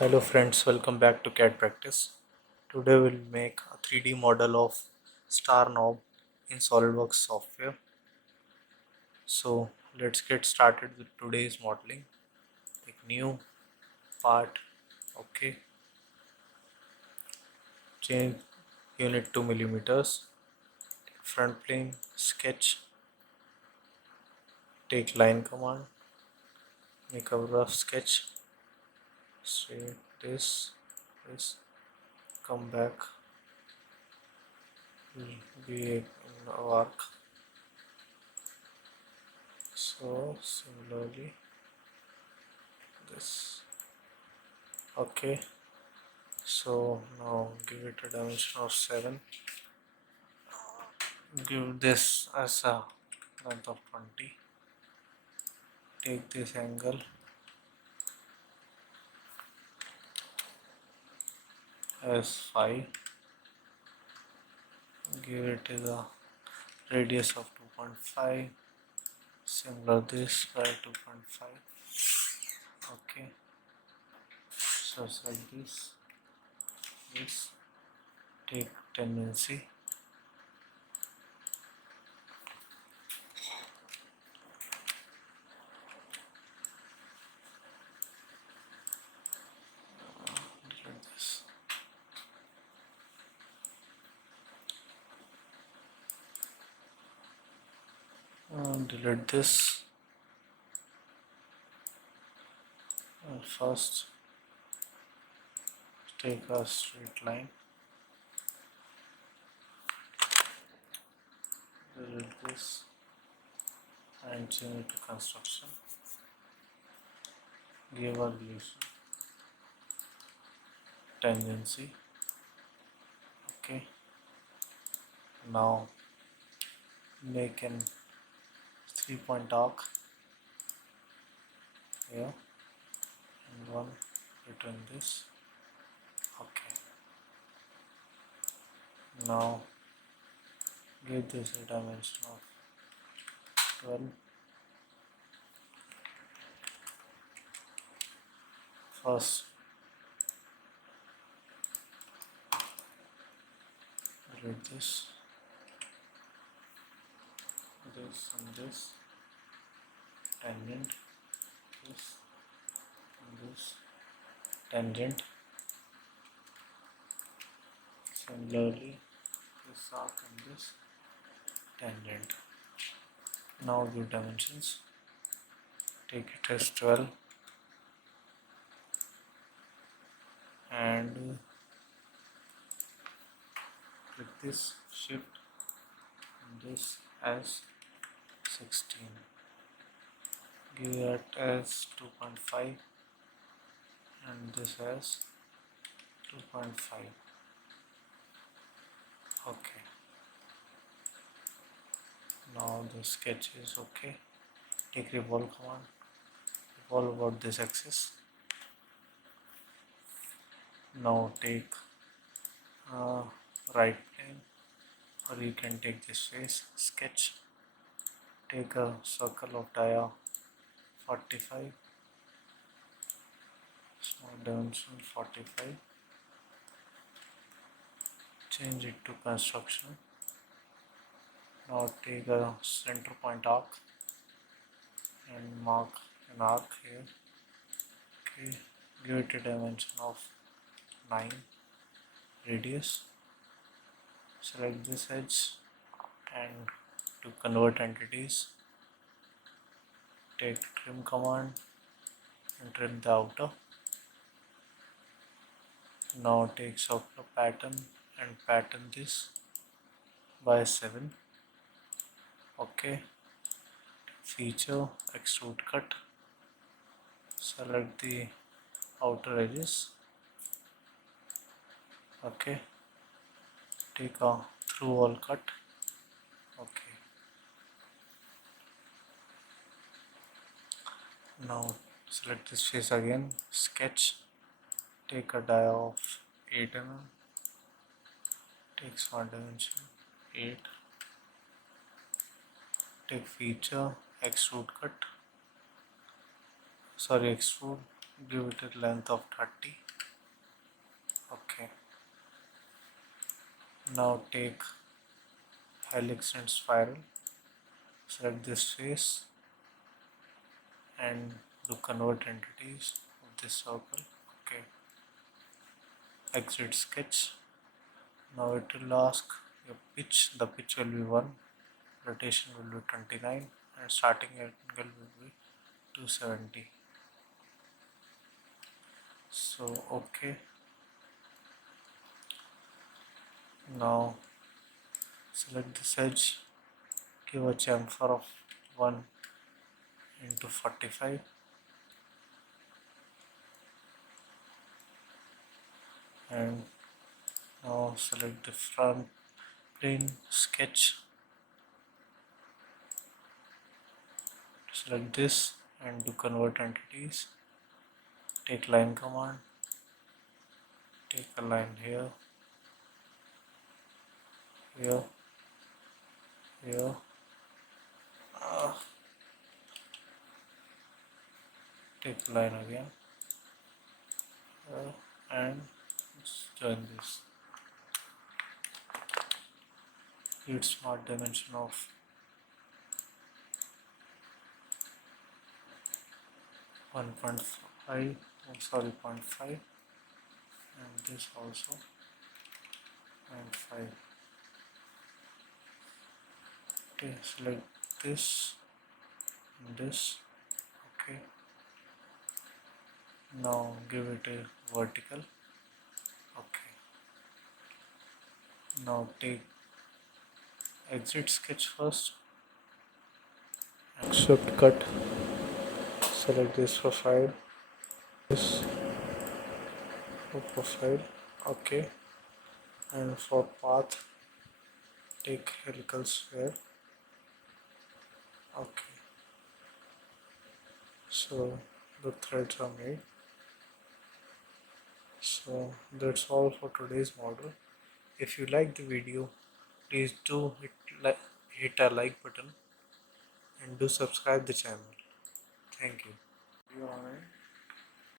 Hello friends, welcome back to CAD practice. Today we'll make a 3D model of star knob in Solidworks software. So let's get started with today's modeling. Pick new part, okay. Change unit to millimeters. Front plane, sketch. Take line command. Make a rough sketch. Straight this. Come back. Be in arc. So similarly this. Okay. So now give it a dimension of 7. Give this as a length of 20. Take this angle as 5. Give it a radius of 2.5. Similar this by 2.5. Okay. So select this. Take tendency. Delete this. Delete this. First take a straight line. Delete this and change it to construction. Give a relation tangency. Okay. Now make an 3-point arc here and one between this. Okay. Now give this a dimension of 12. First delete this and this, tangent, this and this, tangent. Similarly this arc and this tangent. Now give dimensions. Take it as 12 and click this shift and this as 16. Give it as 2.5 and this as 2.5. Okay. Now the sketch is okay. Take revolve command. Revolve about this axis. Now take right plane, or you can take this face. Sketch. Take a circle of dia 45. Small dimension 45. Change it to construction. Now take a center point arc and mark an arc here. Okay. Give it a dimension of 9. Radius. Select this edge and to convert entities, take trim command and trim the outer. Now take circular pattern and pattern this by 7. Okay. Feature extrude cut. Select the outer edges. Okay. Take a through wall cut. Okay. Now select this face again. Sketch. Take a dia of 8 mm. Take smart dimension 8. Take feature extrude cut. Extrude. Give it a length of 30. Now take helix and spiral, select this face and do convert entities of this circle. Okay, exit sketch. Now it will ask your pitch. The pitch will be 1, rotation will be 29, and starting angle will be 270. So okay, now select this edge, give a chamfer of 1 into 45, and now select the front plane sketch, select this and do convert entities. Take line command, take a line here, here, here, uh, take a line again, and join this. Use smart dimension of 1.5, sorry, 0.5, and this also 0.5. Okay, select this and this. Okay, now give it a vertical. Okay, now take exit sketch first and shift cut, select this profile, this profile. Okay, and for path take helical sphere. Okay, so the threads are made. So that's all for today's model. If you like the video, please do hit a like button and do subscribe the channel. Thank you.